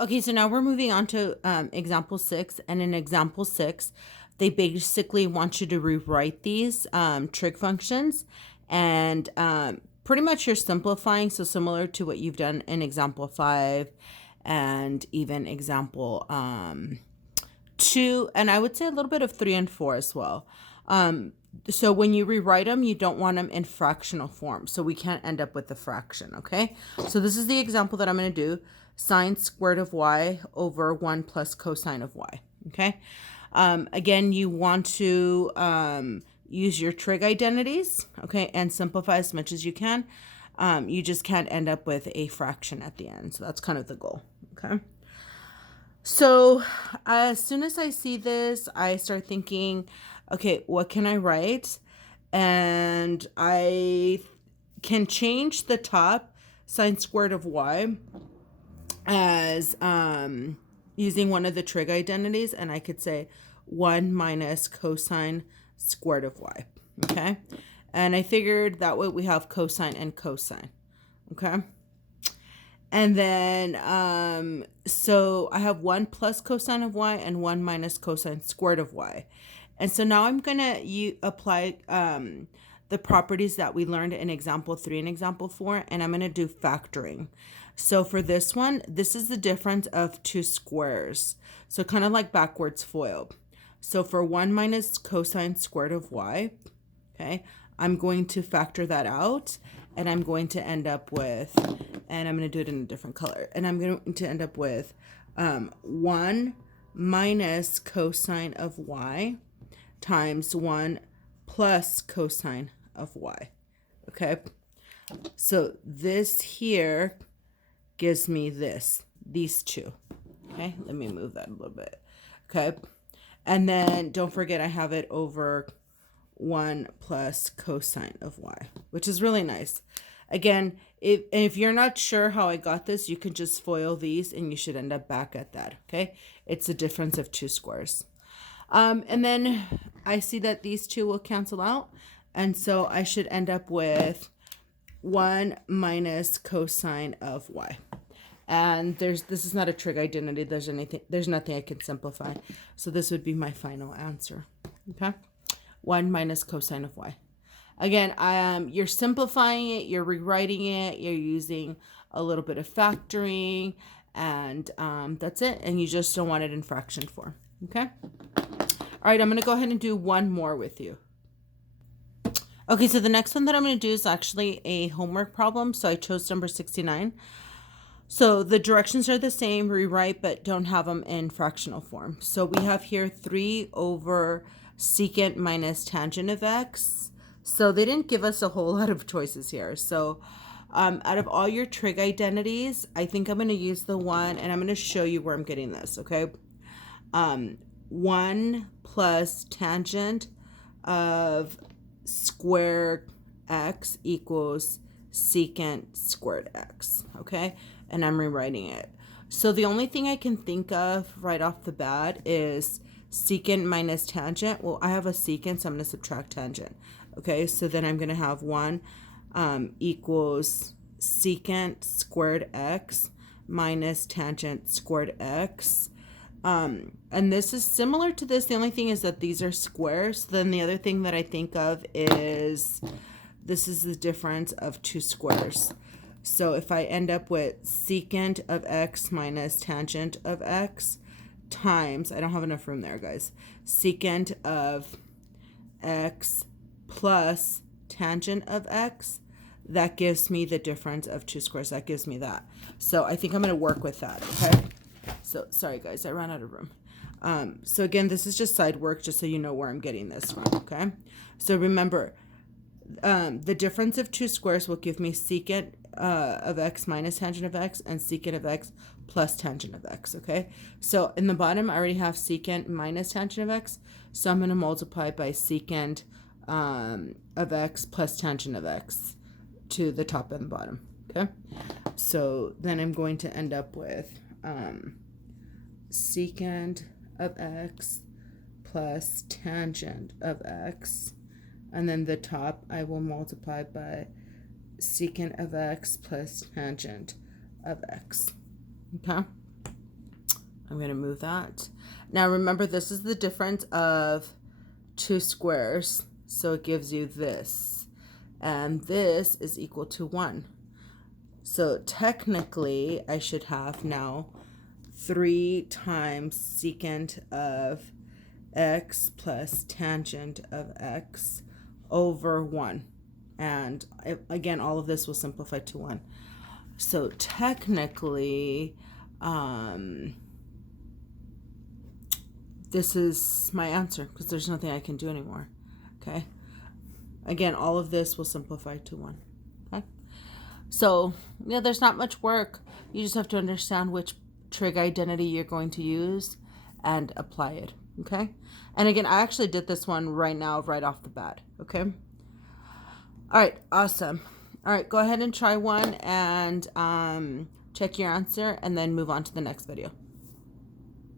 Okay, so now we're moving on to example 6. And in example 6, they basically want you to rewrite these trig functions. And pretty much you're simplifying, so similar to what you've done in example 5 and even example 2. And I would say a little bit of 3 and 4 as well. So when you rewrite them, you don't want them in fractional form. So we can't end up with a fraction, okay? So this is the example that I'm going to do. Sine squared of y over 1 plus cosine of y, okay? Again, you want to use your trig identities, okay, and simplify as much as you can. You just can't end up with a fraction at the end. So that's kind of the goal, okay? So as soon as I see this, I start thinking, okay, what can I write? And I can change the top sine squared of y as using one of the trig identities, and I could say 1 minus cosine squared of y, okay? And I figured that way we have cosine and cosine, okay? And then, so I have 1 plus cosine of y and 1 minus cosine squared of y. And so now I'm going to apply the properties that we learned in example 3 and example 4, and I'm going to do factoring. So for this one, this is the difference of two squares. So kind of like backwards FOIL. So for 1 minus cosine squared of y, okay, I'm going to factor that out, and I'm going to end up with, and I'm going to do it in a different color, and I'm going to end up with 1 minus cosine of y times 1 plus cosine of y, okay? So this here gives me these two, okay? Let me move that a little bit, okay? And then don't forget I have it over 1 plus cosine of y, which is really nice. Again, if you're not sure how I got this, you can just FOIL these and you should end up back at that, okay? It's a difference of two squares. And then I see that these two will cancel out, and so I should end up with 1 minus cosine of y. And this is not a trig identity. There's nothing I can simplify. So this would be my final answer, okay? 1 minus cosine of y. Again, you're simplifying it, you're rewriting it, you're using a little bit of factoring, and that's it. And you just don't want it in fraction form, okay? All right, I'm going to go ahead and do one more with you. Okay, so the next one that I'm going to do is actually a homework problem. So I chose number 69. So the directions are the same, rewrite, but don't have them in fractional form. So we have here 3 over secant minus tangent of x. So they didn't give us a whole lot of choices here. So out of all your trig identities, I think I'm going to use the one, and I'm going to show you where I'm getting this, okay? 1 plus tangent of square x equals secant squared x, okay? And I'm rewriting it. So the only thing I can think of right off the bat is secant minus tangent. Well, I have a secant, so I'm going to subtract tangent. Okay, so then I'm going to have 1 equals secant squared x minus tangent squared x. And this is similar to this. The only thing is that these are squares. Then the other thing that I think of is this is the difference of two squares. So if I end up with secant of x minus tangent of x times, I don't have enough room there, guys, secant of x plus tangent of x, that gives me the difference of two squares. That gives me that. So I think I'm going to work with that, okay? So sorry, guys, I ran out of room. So again, this is just side work, just so you know where I'm getting this from, okay? So remember, the difference of two squares will give me secant of x minus tangent of x and secant of x plus tangent of x, okay? So in the bottom, I already have secant minus tangent of x, so I'm going to multiply by secant of x plus tangent of x to the top and the bottom, okay? So then I'm going to end up with secant of x plus tangent of x, and then the top I will multiply by secant of x plus tangent of x, okay? I'm going to move that. Now remember, this is the difference of two squares. So it gives you this. And this is equal to 1. So technically, I should have now 3 times secant of x plus tangent of x over 1. And again, all of this will simplify to 1. So technically, this is my answer because there's nothing I can do anymore. Okay. Again, all of this will simplify to 1. Okay. So, yeah, there's not much work. You just have to understand which trig identity you're going to use and apply it. Okay. And again, I actually did this one right now, right off the bat. Okay. All right. Awesome. All right. Go ahead and try one and check your answer and then move on to the next video.